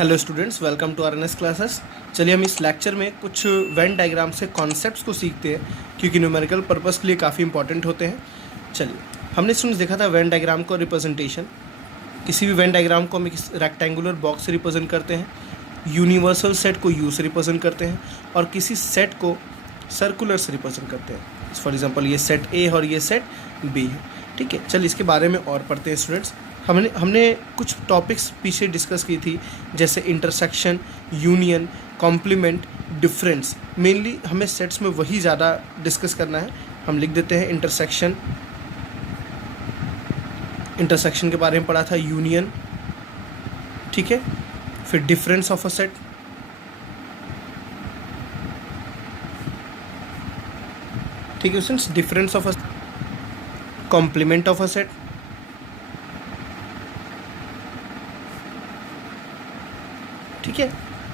Hello students, welcome to RNS classes. चलिए हम इस लेक्चर में कुछ वेन डायग्राम से कॉन्सेप्ट्स को सीखते हैं, क्योंकि न्यूमेरिकल पर्पस के लिए काफ़ी इंपॉर्टेंट होते हैं। चलिए, हमने स्टूडेंट्स देखा था वेन डायग्राम को रिप्रेजेंटेशन। किसी भी वेन डायग्राम को हम एक रेक्टेंगुलर बॉक्स से रिप्रेजेंट करते हैं, यूनिवर्सल सेट को यू से रिप्रेजेंट करते हैं, और किसी सेट को सर्कुलर से रिप्रेजेंट करते हैं। फॉर एग्जाम्पल ये सेट ए और ये सेट बी है। ठीक है, चलिए इसके बारे में और पढ़ते हैं स्टूडेंट्स। हमने कुछ टॉपिक्स पीछे डिस्कस की थी, जैसे intersection, union, complement, difference. Mainly हमें सेट्स में वही ज़्यादा डिस्कस करना है। हम लिख देते हैं इंटरसेक्शन के बारे में पढ़ा था, यूनियन, ठीक है, फिर डिफरेंस ऑफ अ सेट, ठीक है students, difference of a compliment of a set, ठीक है,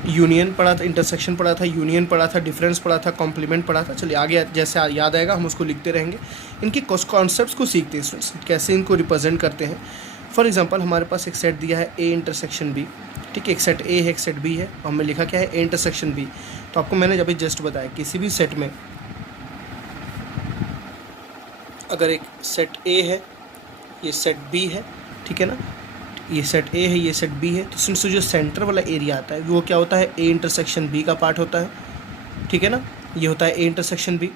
यूनियन पढ़ा था, इंटरसेक्शन पढ़ा था, यूनियन पढ़ा था, डिफरेंस पढ़ा था, कॉम्प्लीमेंट पढ़ा था। चलिए आगे जैसे याद आएगा हम उसको लिखते रहेंगे। इनके कॉन्सेप्ट्स को सीखते हैं स्टूडेंट्स, कैसे इनको रिप्रेजेंट करते हैं। फॉर एग्जांपल हमारे पास एक सेट दिया है ए इंटरसेक्शन बी, ठीक है, एक सेट ए है, एक सेट बी है, और हमने लिखा क्या है, ए इंटरसेक्शन बी। तो आपको मैंने अभी जस्ट बताया, किसी भी सेट में अगर एक सेट ए है, ये सेट बी है, ठीक है ना, ये सेट ए है, ये सेट बी है, तो इसमें जो सेंटर वाला एरिया आता है वो क्या होता है, ए इंटरसेक्शन बी का पार्ट होता है, ठीक है ना। ये होता है ए इंटरसेक्शन बी।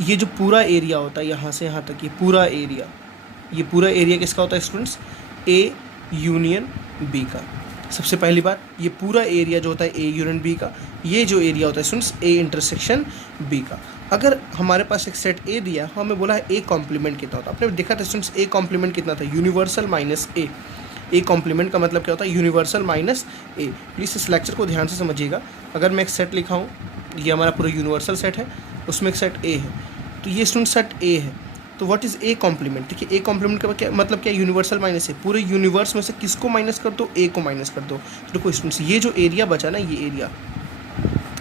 ये जो पूरा एरिया होता है यहाँ से यहाँ तक, ये पूरा एरिया किसका होता है स्टूडेंट्स, ए यूनियन बी का। सबसे पहली बात, ये पूरा एरिया जो होता है ए यूनियन बी का, ये जो एरिया होता है स्टूडेंट्स ए इंटरसेक्शन बी का। अगर हमारे पास एक सेट ए दिया, हमें बोला है ए कॉम्प्लीमेंट कितना होता है। आपने देखा था स्टूडेंट्स ए कॉम्प्लीमेंट कितना था, universal minus A. A complement का मतलब क्या होता है, यूनिवर्सल माइनस ए। प्लीज़ इस लेक्चर को ध्यान से समझिएगा। अगर मैं एक सेट लिखा हूँ, ये हमारा पूरा यूनिवर्सल सेट है, उसमें एक सेट ए है, तो ये स्टूडेंट सेट ए है, तो व्हाट इज़ ए कॉम्प्लीमेंट। ठीक है, ए कॉम्प्लीमेंट का क्या मतलब, क्या, यूनिवर्सल माइनस ए। पूरे यूनिवर्स में से किसको माइनस कर दो, ए को माइनस कर दो। तो देखो स्टूडेंट्स, ये जो एरिया बचा ना, ये एरिया,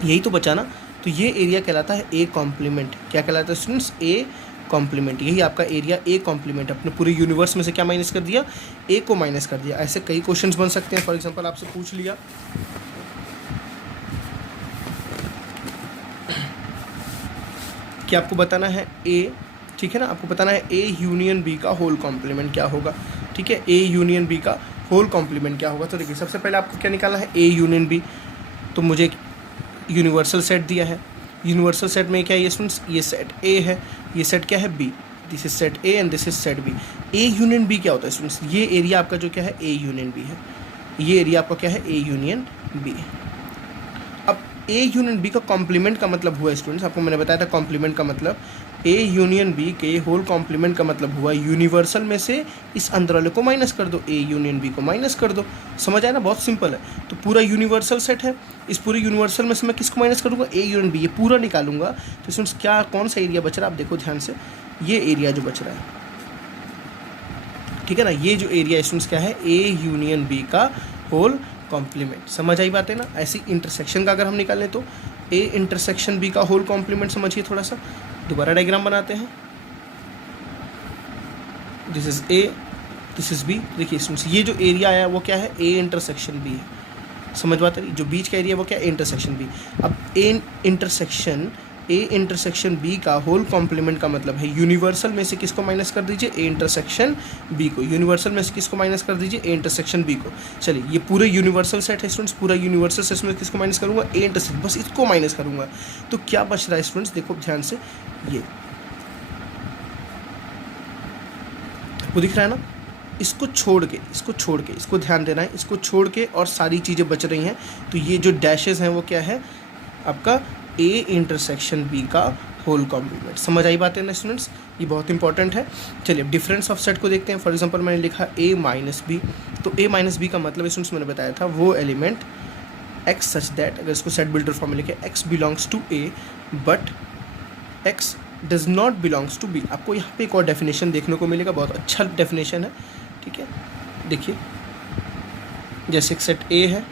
यही तो बचा ना, तो ये एरिया कहलाता है ए कॉम्प्लीमेंट। क्या कहलाता है स्टूडेंट्स, ए कॉम्प्लीमेंट। यही आपका एरिया ए कॉम्प्लीमेंट। अपने पूरे यूनिवर्स में से क्या माइनस कर दिया, ए को माइनस कर दिया। ऐसे कई क्वेश्चंस बन सकते हैं। फॉर एग्जांपल आपसे पूछ लिया कि आपको बताना है ए, ठीक है ना, आपको बताना है ए यूनियन बी का होल कॉम्प्लीमेंट क्या होगा। ठीक है, ए यूनियन बी का होल कॉम्प्लीमेंट क्या होगा। तो देखिए, सबसे पहले आपको क्या निकालना है, ए यूनियन बी। तो मुझे एक यूनिवर्सल सेट दिया है, यूनिवर्सल सेट में क्या है, ये स्टूडेंट्स, ये सेट ए है, ये सेट क्या है, B. This is set A and this is set B. A union B क्या होता है स्टूडेंट्स, ये एरिया आपका जो क्या है, ए यूनियन बी है। ये एरिया आपका क्या है, ए यूनियन बी है। अब ए यूनियन बी का कॉम्प्लीमेंट का मतलब हुआ स्टूडेंट्स, आपको मैंने बताया था कॉम्प्लीमेंट का मतलब, ए यूनियन बी के होल कॉम्प्लीमेंट का मतलब हुआ यूनिवर्सल में से इस अंदर वाले को माइनस कर दो, ए यूनियन बी को माइनस कर दो। समझ आया ना, बहुत सिंपल है। तो पूरा यूनिवर्सल सेट है, इस पूरे यूनिवर्सल में से मैं किसको माइनस करूँगा, ए यूनियन बी, ये पूरा निकालूंगा। तो स्टूडेंट्स क्या, कौन सा एरिया बच रहा है, आप देखो ध्यान से, ये एरिया जो बच रहा है, ठीक है ना, ये जो एरिया स्टूडेंट्स क्या है, ए यूनियन बी का होल कॉम्प्लीमेंट। समझ आई बात है ना। ऐसी इंटरसेक्शन का अगर हम निकालें तो ए इंटरसेक्शन बी का होल कॉम्प्लीमेंट समझिए। थोड़ा सा दोबारा डायग्राम बनाते हैं। This is A, this is B. देखिए स्टूडेंट्स, ये जो एरिया आया वो क्या है, ए इंटरसेक्शन बी है। समझ बात है, जो बीच का एरिया वो क्या है, ए इंटरसेक्शन बी। अब ए इंटरसेक्शन बी का होल कॉम्प्लीमेंट का मतलब है यूनिवर्सल में से किसको माइनस कर दीजिए, ए इंटरसेक्शन बी को। यूनिवर्सल में से किसको माइनस कर दीजिए, ए इंटरसेक्शन बी को। चलिए, ये पूरे यूनिवर्सल सेट है स्टूडेंट्स, पूरा यूनिवर्सल सेट में किसको माइनस करूंगा, ए इंटरसेक्शन, बस इसको माइनस करूंगा। तो क्या बच रहा है स्टूडेंट्स, देखो ध्यान से, ये आपको दिख रहा है ना, इसको छोड़ के इसको ध्यान देना है, इसको छोड़ के और सारी चीज़ें बच रही हैं। तो ये जो डैशेज हैं वो क्या है, आपका ए इंटरसेक्शन बी का होल कॉम्प्लीमेंट। समझ आई बात है ना स्टूडेंट्स, ये बहुत इंपॉर्टेंट है। चलिए अब डिफरेंस ऑफ सेट को देखते हैं। फॉर एग्जांपल मैंने लिखा ए माइनस बी, तो ए माइनस बी का मतलब स्टूडेंट्स मैंने बताया था वो एलिमेंट एक्स सच दैट, अगर इसको सेट बिल्डर फॉर्म में लिखे, x belongs to A but x does not belongs to B. आपको यहाँ पे एक और डेफिनेशन देखने को मिलेगा, बहुत अच्छा डेफिनेशन है। ठीक है, देखिए, जैसे एक सेट ए है,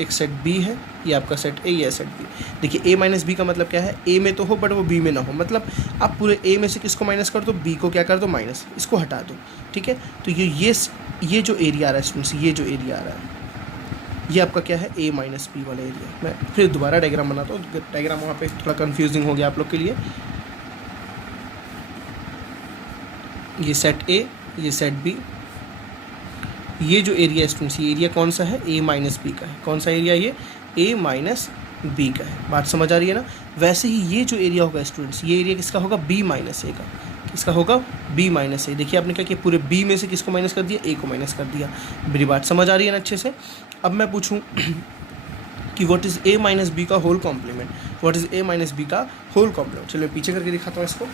एक सेट बी है, ये आपका सेट ए, ये सेट बी। देखिए ए माइनस बी का मतलब क्या है, ए में तो हो बट वो बी में ना हो। मतलब आप पूरे ए में से किसको माइनस कर दो, बी को क्या कर दो, माइनस, इसको हटा दो। ठीक है, तो ये जो एरिया आ रहा है स्टूडेंट्स, ये जो एरिया आ रहा है, ये आपका क्या है, ए माइनस बी वाला एरिया। मैं फिर दोबारा डायग्राम बनाता हूँ, डायग्राम वहाँ पे थोड़ा कंफ्यूजिंग हो गया आप लोग के लिए। ये सेट ए, ये सेट बी, ये जो एरिया स्टूडेंट्स, ये एरिया कौन सा है, ए माइनस बी का है। कौन सा एरिया, ये ए माइनस बी का है। बात समझ आ रही है ना। वैसे ही ये जो एरिया होगा स्टूडेंट्स, ये एरिया किसका होगा, बी माइनस ए का। किसका होगा, बी माइनस ए। देखिए आपने क्या किया, पूरे बी में से किसको माइनस कर दिया, ए को माइनस कर दिया। मेरी बात समझ आ रही है ना अच्छे से। अब मैं पूछूं कि what is A minus B का whole complement, what is A minus B का होल कॉम्प्लीमेंट। चलिए पीछे करके दिखाता हूँ इसको।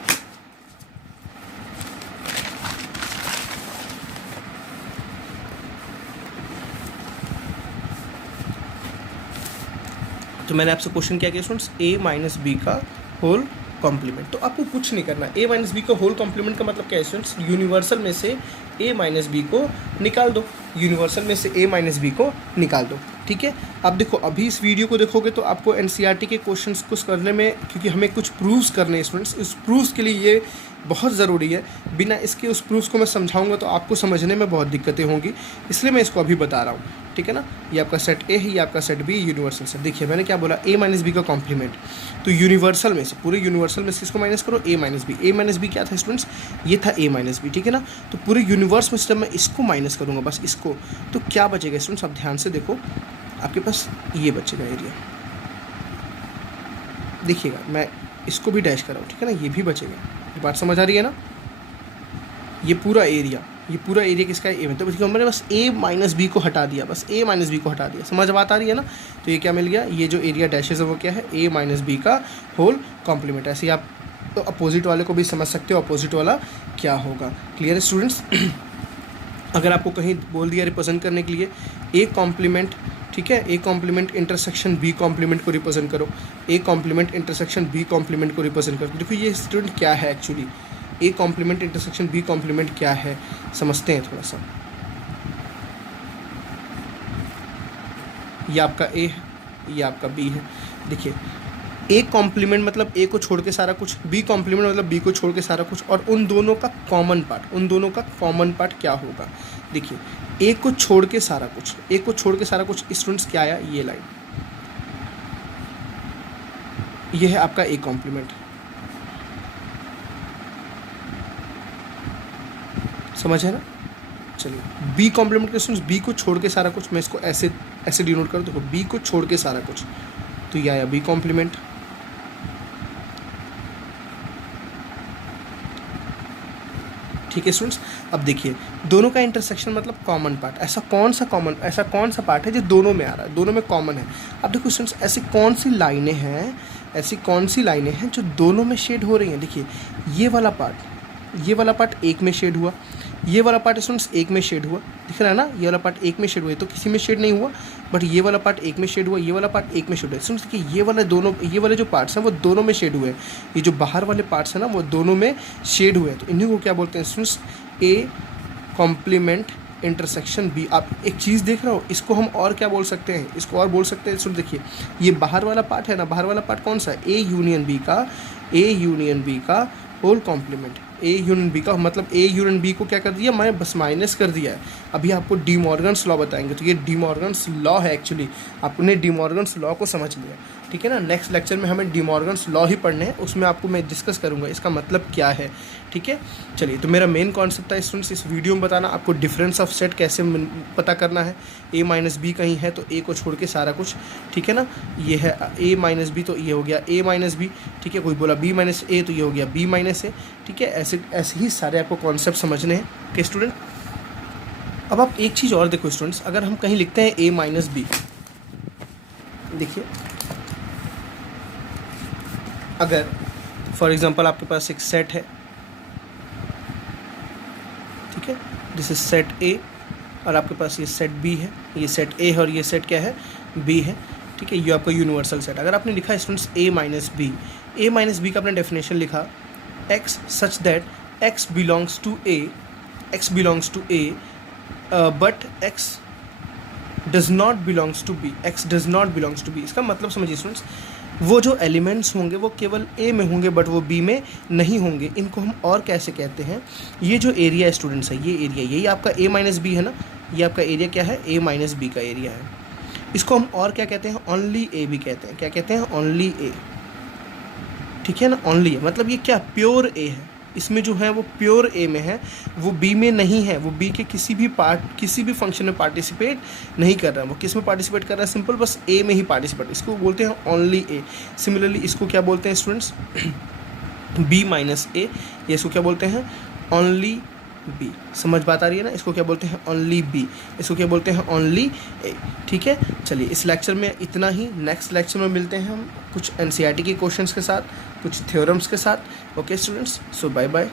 तो मैंने आपसे क्वेश्चन क्या किया स्टूडेंट्स, ए माइनस बी का होल कॉम्प्लीमेंट। तो आपको कुछ नहीं करना। ए माइनस बी का होल कॉम्प्लीमेंट का मतलब क्या है स्टूडेंट्स, यूनिवर्सल में से ए माइनस बी को निकाल दो। यूनिवर्सल में से ए माइनस बी को निकाल दो, ठीक है। अब देखो, अभी इस वीडियो को देखोगे तो आपको एनसीईआरटी के क्वेश्चंस को करने में, क्योंकि हमें कुछ प्रूफ्स करने हैं स्टूडेंट्स, उस प्रूफ्स के लिए ये बहुत ज़रूरी है। बिना इसके उस प्रूफ्स को मैं समझाऊंगा तो आपको समझने में बहुत दिक्कतें होंगी, इसलिए मैं इसको अभी बता रहा हूँ, ठीक है ना। ये आपका सेट ए है, ये आपका सेट बी, यूनिवर्सल सेट। देखिए मैंने क्या बोला, ए माइनस बी का कॉम्प्लीमेंट। तो यूनिवर्सल में से, पूरे यूनिवर्सल में से इसको माइनस करो, ए माइनस बी। ए माइनस बी क्या था स्टूडेंट्स, ये था ए माइनस बी, ठीक है ना। तो पूरे यूनिवर्स में से जब मैं इसको माइनस करूँगा, बस इसको, तो क्या बचेगा स्टूडेंट्स, आप ध्यान से देखो, आपके पास ये बचेगा एरिया। देखिएगा मैं इसको भी डैश कर रहा हूँ, ठीक है ना, ये भी बचेगा। ये बात समझ आ रही है ना। ये पूरा एरिया किसका है, ए में। तो मैंने बस ए माइनस बी को हटा दिया, बस ए माइनस बी को हटा दिया। समझ बात आ रही है ना। तो ये क्या मिल गया, ये जो एरिया डैशेज है वो क्या है, ए माइनस बी का होल कॉम्प्लीमेंट। ऐसे ही आप तो अपोजिट वाले को भी समझ सकते हो, अपोजिट वाला क्या होगा। क्लियर है स्टूडेंट्स। अगर आपको कहीं बोल दिया रिप्रेजेंट करने के लिए ए कॉम्प्लीमेंट, ठीक है, A complement intersection B complement को रिप्रेजेंट करो, A complement intersection B complement को रिप्रेजेंट करो। देखो ये स्टूडेंट क्या है actually, A complement intersection B complement क्या है, समझते हैं थोड़ा सा। ये आपका ए है, ये आपका बी है। देखिए ए कॉम्प्लीमेंट मतलब ए को छोड़ के सारा कुछ, बी कॉम्प्लीमेंट मतलब बी को छोड़ के सारा कुछ, और उन दोनों का कॉमन पार्ट, क्या होगा। देखिए ए को छोड़ के सारा कुछ, ए को छोड़ के सारा कुछ स्टूडेंट्स क्या आया, ये लाइन, ये है आपका ए कॉम्प्लीमेंट। समझ है ना। चलिए बी कॉम्प्लीमेंट के स्टूडेंट्स, बी को छोड़ के सारा कुछ, मैं इसको ऐसे डिनोट करूँ। देखो बी को छोड़ के सारा कुछ, तो ये आया बी कॉम्प्लीमेंट। ठीक है स्टूडेंट्स। अब देखिए दोनों का इंटरसेक्शन मतलब कॉमन पार्ट, ऐसा कौन सा पार्ट है जो दोनों में आ रहा है, दोनों में कॉमन है। अब देखो स्टूडेंट्स, ऐसी कौन सी लाइनें हैं जो दोनों में शेड हो रही हैं। देखिए ये वाला पार्ट एक में शेड हुआ, ये वाला पार्ट स्टूडेंट्स एक में शेड हुआ, दिख रहा है ना। ये वाला पार्ट एक में शेड हुआ, तो किसी में शेड नहीं हुआ, बट ये वाला पार्ट एक में शेड हुआ, ये वाला पार्ट एक में शेड हुआ। स्टूडेंट्स देखिए ये वाले जो पार्ट्स हैं वो दोनों में शेड हुए हैं, ये जो बाहर वाले पार्ट्स हैं ना वो दोनों में शेड हुए हैं। तो इन्हीं को क्या बोलते हैं students, A complement intersection B. आप एक चीज़ देख रहे हो, इसको हम और क्या बोल सकते हैं, इसको और बोल सकते हैं। सुन देखिए ये बाहर वाला पार्ट है ना, बाहर वाला पार्ट कौन सा है, ए यूनियन बी का whole complement. A union B का मतलब ए यूनियन बी को क्या कर दिया, मैं बस माइनस कर दिया है। अभी आपको डी मॉर्गन्स लॉ बताएंगे, तो ये डी मॉर्गन्स लॉ है एक्चुअली, आपने डी मॉर्गन्स लॉ को समझ लिया, ठीक है ना। नेक्स्ट लेक्चर में हमें डी मॉर्गन्स लॉ ही पढ़ने हैं, उसमें आपको मैं डिस्कस करूँगा इसका मतलब क्या है, ठीक है। चलिए तो मेरा मेन कॉन्सेप्ट था स्टूडेंट्स इस वीडियो में बताना आपको डिफरेंस ऑफ सेट कैसे पता करना है। ए माइनस बी कहीं है तो ए को छोड़ के सारा कुछ, ठीक है ना। ये है ए माइनस बी, तो ये हो गया ए माइनस बी, ठीक है। कोई बोला बी माइनस ए, तो ये हो गया बी माइनस ए, ठीक है। ऐसे ही सारे आपको कॉन्सेप्ट समझने हैं कि स्टूडेंट। अब आप एक चीज़ और देखो स्टूडेंट्स, अगर हम कहीं लिखते हैं ए माइनस बी, देखिए अगर फॉर एग्जांपल आपके पास एक सेट है, ठीक है, दिस इज सेट ए, और आपके पास ये सेट बी है, ये सेट ए है और ये सेट क्या है, बी है, ठीक है। ये आपका यूनिवर्सल सेट। अगर आपने लिखा स्टूडेंट्स ए माइनस बी का आपने डेफिनेशन लिखा, x such that x belongs to A but x does not belongs to B. इसका मतलब समझिए स्टूडेंट्स, वो जो एलिमेंट्स होंगे वो केवल ए में होंगे बट वो बी में नहीं होंगे। इनको हम और कैसे कहते हैं, ये जो एरिया स्टूडेंट्स है, ये एरिया, यही आपका ए माइनस बी है ना, ये आपका एरिया क्या है, ए माइनस बी का एरिया है। इसको हम और क्या कहते हैं, ओनली ए भी कहते हैं। क्या कहते हैं, ओनली ए, ठीक है ना, ओनली ए मतलब ये क्या, प्योर ए है, इसमें जो है वो प्योर ए में है, वो बी में नहीं है, वो बी के किसी भी फंक्शन में पार्टिसिपेट नहीं कर रहा है। वो किस में पार्टिसिपेट कर रहा है, सिंपल बस ए में ही पार्टिसिपेट, इसको बोलते हैं ओनली ए। सिमिलरली इसको क्या बोलते हैं स्टूडेंट्स, बी माइनस ए, ये इसको क्या बोलते हैं, ओनली बी। समझ बात आ रही है ना, इसको क्या बोलते हैं, ओनली बी, इसको क्या बोलते हैं, ओनली ए। ठीक है, चलिए इस लेक्चर में इतना ही। नेक्स्ट लेक्चर में मिलते हैं हम कुछ एनसीईआरटी के क्वेश्चंस के साथ, कुछ थ्योरम्स के साथ। ओके स्टूडेंट्स, सो बाय बाय।